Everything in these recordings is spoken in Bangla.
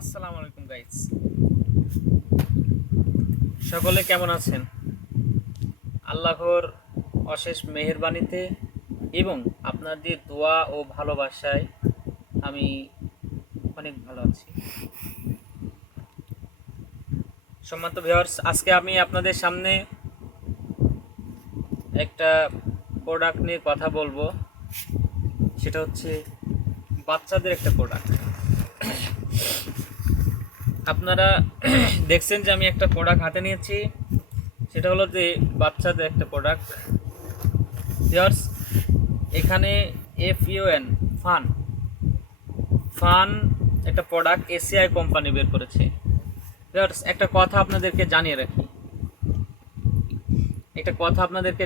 আসসালামু আলাইকুম গাইস, সকলে কেমন আছেন? আল্লাহর অশেষ মেহেরবানিতে এবং আপনাদের দোয়া ও ভালোবাসায় আমি অনেক ভালো আছি। সম্মানিত ভিউয়ার্স, আজকে আমি আপনাদের সামনে একটা প্রোডাক্ট নিয়ে কথা বলবো। সেটা হচ্ছে বাচ্চাদের একটা প্রোডাক্ট। আপনারা দেখছেন যে আমি একটা প্রোডাক্ট হাতে নিয়েছি, সেটা হলো যে বাচ্চাদের একটা প্রোডাক্ট। ভিউয়ার্স, এখানে FUN ফান ফান একটা প্রোডাক্ট এসিআই কোম্পানি বের করেছে। ভিউয়ার্স, একটা কথা আপনাদেরকে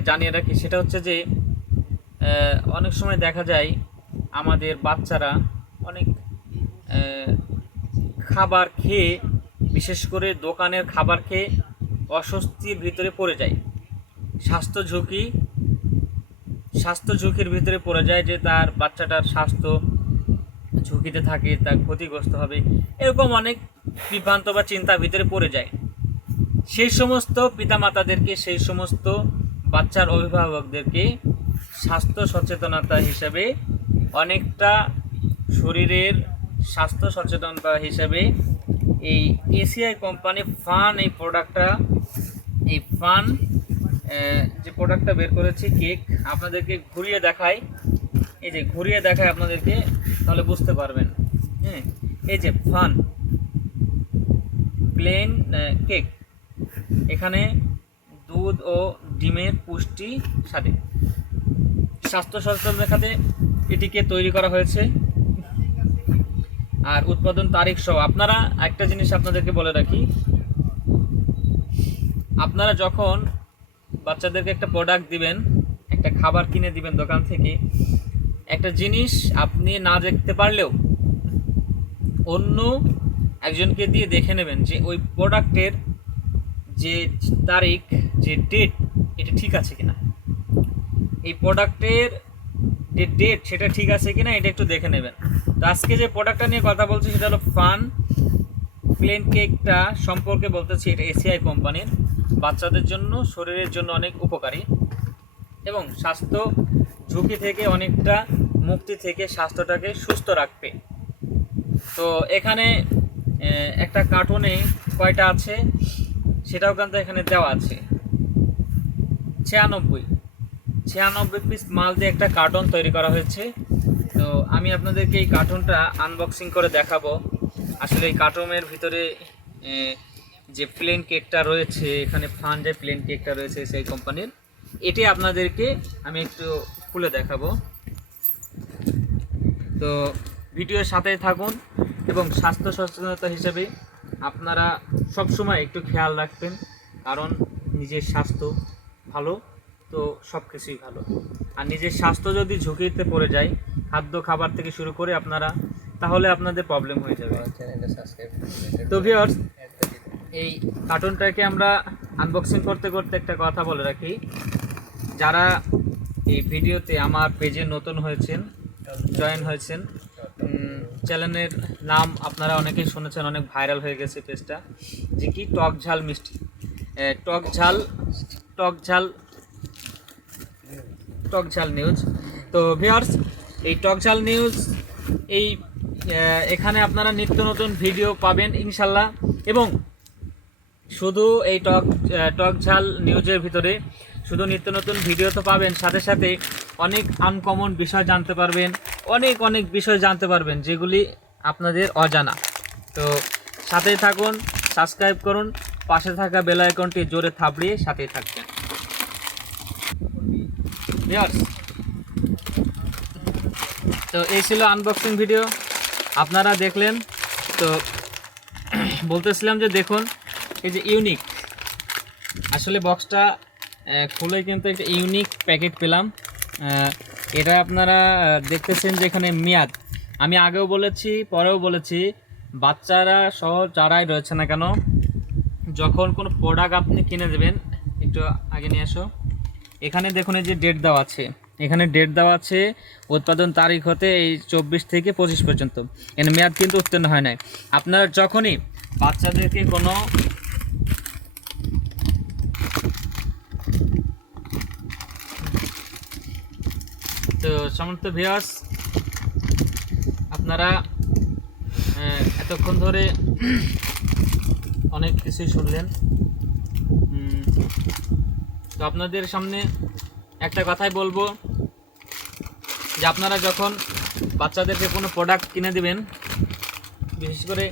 জানিয়ে রাখি, সেটা হচ্ছে যে অনেক সময় দেখা যায় আমাদের বাচ্চারা অনেক খাবার খেয়ে, বিশেষ করে দোকানের খাবার খেয়ে অস্বস্তির ভিতরে পড়ে যায়, স্বাস্থ্য ঝুঁকির ভিতরে পড়ে যায়, যে তার বাচ্চাটার স্বাস্থ্য ঝুঁকিতে থাকে, তার ক্ষতিগ্রস্ত হবে, এরকম অনেক বিভ্রান্ত বা চিন্তার ভিতরে পড়ে যায়। সেই সমস্ত পিতামাতাদেরকে, সেই সমস্ত বাচ্চার অভিভাবকদেরকে স্বাস্থ্য সচেতনতা হিসাবে, অনেকটা শরীরের স্বাস্থ্য সচেতনতা হিসাবে এই এসিআই কোম্পানি ফান এই ফান যে প্রোডাক্টটা বের করেছি, কেক, আপনাদেরকে ঘুরিয়ে দেখাই। এই যে ঘুরিয়ে দেখায় আপনাদেরকে, তাহলে বুঝতে পারবেন। হ্যাঁ, এই যে ফান প্লেন কেক, এখানে দুধ ও ডিমের পুষ্টি সাথে স্বাস্থ্য সচেতনতার খাতে এটিকে তৈরি করা হয়েছে। আর উৎপাদন তারিখ সহ, আপনারা একটা জিনিস আপনাদেরকে বলে রাখি, আপনারা যখন বাচ্চাদেরকে একটা প্রোডাক্ট দিবেন, একটা খাবার কিনে দিবেন দোকান থেকে, একটা জিনিস আপনি না দেখতে পারলেও অন্য একজনকে দিয়ে দেখে নেবেন যে ওই প্রোডাক্টের যে তারিখ, যে ডেট, এটা ঠিক আছে কিনা, এই প্রোডাক্টের যে ডেট সেটা ঠিক আছে কিনা, এটা একটু দেখে নেবেন। তো আজকে যে প্রোডাক্টটা নিয়ে কথা বলছি সেটা হলো ফান প্লেন কেকটা সম্পর্কে বলতেছি। এটা এসিআই কোম্পানির, বাচ্চাদের জন্য, শরীরের জন্য অনেক উপকারী এবং স্বাস্থ্য ঝুঁকি থেকে অনেকটা মুক্তি থেকে স্বাস্থ্যটাকে সুস্থ রাখবে। তো এখানে একটা কার্টুনে কয়টা আছে সেটাও কিন্তু এখানে দেওয়া আছে। 96 পিস মাল দিয়ে একটা কার্টুন তৈরি করা হয়েছে। তো আমি আপনাদেরকে এই কার্টুনটা আনবক্সিং করে দেখাবো। আসলে এই কার্টুনের ভিতরে যে প্লেন কেকটা রয়েছে, এখানে ফান যে প্লেন কেকটা রয়েছে সেই কোম্পানির, এটি আপনাদেরকে আমি একটু খুলে দেখাবো। তো ভিডিওর সাথেই থাকুন এবং স্বাস্থ্য সচেতনতা হিসেবে আপনারা সবসময় একটু খেয়াল রাখবেন, কারণ নিজের স্বাস্থ্য ভালো তো সব কিছুই ভালো। আর নিজের স্বাস্থ্য যদি ঝুঁকিতে পড়ে যায়, খাদ্য খাবার থেকে শুরু করে তাহলে আপনাদের প্রবলেম হয়ে যাবে। তো ভিউয়ার্স, এই কার্টুনটাকে আমরা আনবক্সিং করতে করতে একটা কথা বলে রাখি, যারা এই ভিডিওতে আমার পেজে নতুন হয়েছেন, জয়েন হয়েছেন, চ্যানেলের নাম আপনারা অনেকেই শুনেছেন, অনেক ভাইরাল হয়ে গেছে পেজটা, যে কি টক ঝাল মিষ্টি, টক ঝাল নিউজ। তো ভিউয়ার্স, এই টক ঝাল নিউজ, এই এখানে আপনারা নিত্য নতুন ভিডিও পাবেন ইনশাল্লাহ। এবং শুধু এই টক ঝাল নিউজের ভিতরে শুধু নিত্য নতুন ভিডিও তো পাবেন, সাথে সাথে অনেক আনকমন বিষয় জানতে পারবেন, অনেক বিষয় জানতে পারবেন যেগুলি আপনাদের অজানা। তো সাথেই থাকুন, সাবস্ক্রাইব করুন, পাশে থাকা বেল আইকনটি জোরে থাপড়িয়ে সাথেই থাকবেন। ভিউয়ার্স, তো এই ছিল আনবক্সিং ভিডিও, আপনারা দেখলেন। তো বলতেছিলাম যে দেখুন, এই যে ইউনিক, আসলে বক্সটা খুলে কিন্তু একটা ইউনিক প্যাকেট পেলাম। এটা আপনারা দেখতেছেন যে এখানে মেয়াদ, আমি আগেও বলেছি, পরেও বলেছি, বাচ্চারা সহ যারাই রয়েছে না কেন, যখন কোনো প্রোডাক্ট আপনি কিনে দেবেন, একটু আগে নিয়ে আসো, এখানে দেখুন এই যে ডেট দেওয়া আছে, এখানে ডেট দেওয়া আছে উৎপাদন তারিখ হতে এই 24 থেকে 25 পর্যন্ত, এর মেয়াদ কিন্তু উত্তীর্ণ হয় নাই। আপনারা যখনই বাচ্চাদেরকে কোনো তো সমস্ত ভিউয়ার্স, আপনারা এতক্ষণ ধরে অনেক কিছুই শুনলেন। তো আপনাদের সামনে একটা কথাই বলবো যে আপনারা যখন বাচ্চাদেরকে কোনো প্রোডাক্ট কিনে দিবেন, বিশেষ করে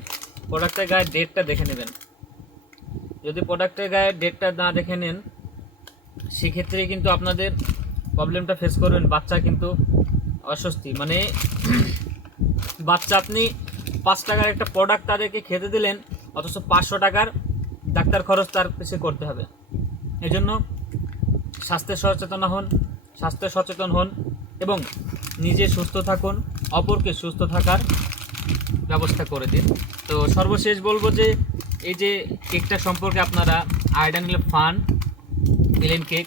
প্রোডাক্টের গায়ে ডেটটা দেখে নেবেন। যদি প্রোডাক্টের গায়ে ডেটটা না দেখে নেন, সেক্ষেত্রে কিন্তু আপনাদের প্রবলেমটা ফেস করবেন। বাচ্চা কিন্তু অস্বস্তি, মানে বাচ্চা আপনি 5 টাকার একটা প্রোডাক্ট তাদেরকে খেতে দিলেন, অথচ 500 টাকার ডাক্তার খরচ তার পিছিয়ে করতে হবে। এই জন্য স্বাস্থ্য সচেতন হন এবং নিজে সুস্থ থাকুন, অপরকে সুস্থ থাকার ব্যবস্থা করে দিন। তো সর্বশেষ বলবো যে এই যে কেকটা সম্পর্কে আপনারা আইডিয়া নিলে ফান এলেন কেক,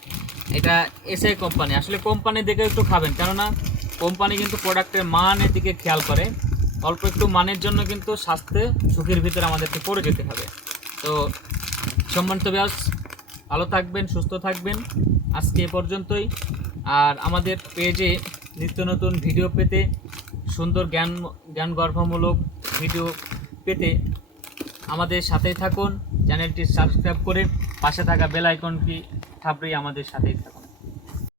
এটা এসআই কোম্পানি। আসলে কোম্পানি দেখে একটু খাবেন, কেননা কোম্পানি কিন্তু প্রোডাক্টের মানের দিকে খেয়াল করে। অল্প একটু মানের জন্য কিন্তু স্বাস্থ্যে ঝুঁকির ভিতরে আমাদেরকে পড়ে যেতে হবে। তো সম্মানিত ভিউয়ার্স, ভালো থাকবেন, সুস্থ থাকবেন। আজকে এ পর্যন্তই। আর আমাদের পেজে নিত্য নতুন ভিডিও পেতে, সুন্দর জ্ঞানগর্ভমূলক ভিডিও পেতে আমাদের সাথেই থাকুন। চ্যানেলটি সাবস্ক্রাইব করে পাশে থাকা বেল আইকনটি থাপড়েই আমাদের সাথেই থাকুন।